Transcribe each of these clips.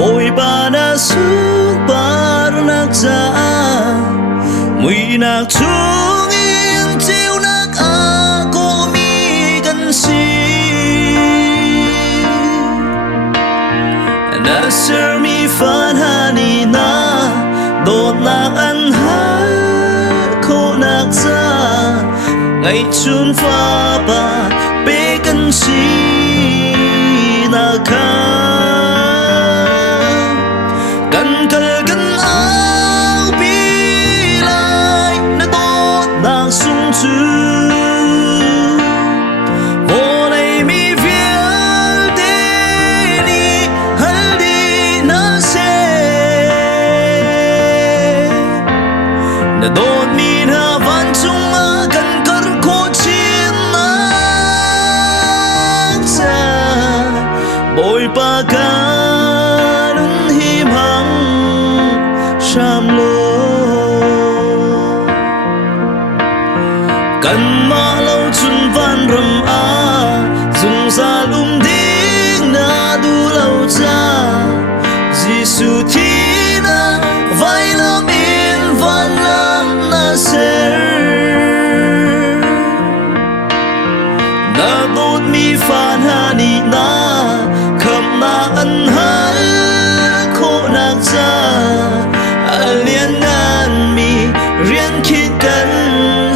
bồi ba na xuống ba nạc ra mùi nạc chung yên chiếu nạc a cô mi gần si na ser mi phan hani na đột nạc ăn hát khô nạc ra ngày chun pha ba bê gần si na kha gần cờ gần áo bi lại nó tốt nàng sung chư vô này mi viết đi đi hãy đi na se nó tốt mi na van chung a gần cờ khó chiến nát ra bồi ba ca Sham lo kan ma lo chun van ram a zung za lum ding na du lo cha Giêsu thi na vai lam in van lam na ser na tốt mi phan hani na kham na an hal kho nak cha liên ngàn mi riêng khi cần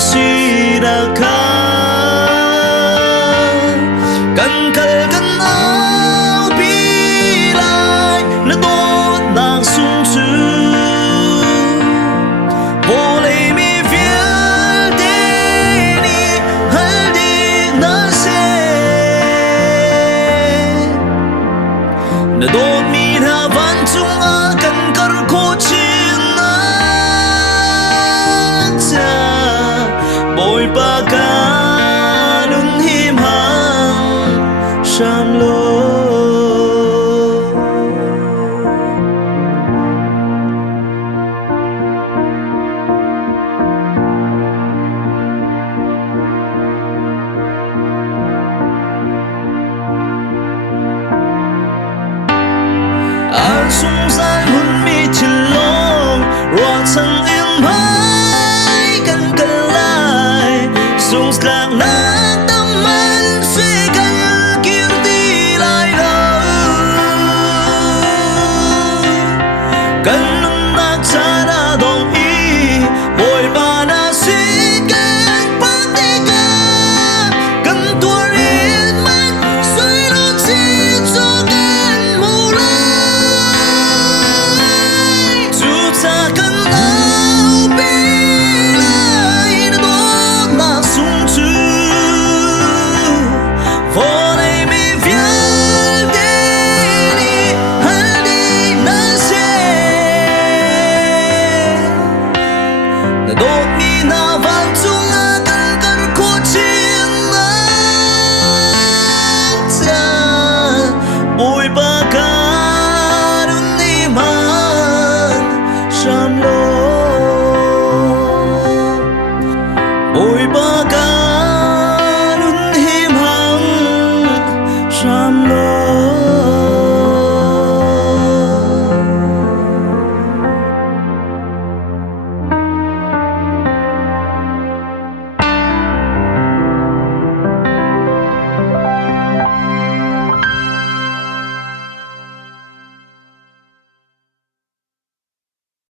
suy ra khá cần cần cần áo bi lại nó tốt nàng sung chư vô lấy mi viết đi đi hãy đi na se nó tốt mi na van chung a cần cờ khó chi bồi ba ca đứng hiểm hằng Sham lo an sung gian hun mi thiên long roa chân yên mãi cần cần lại sung lạc na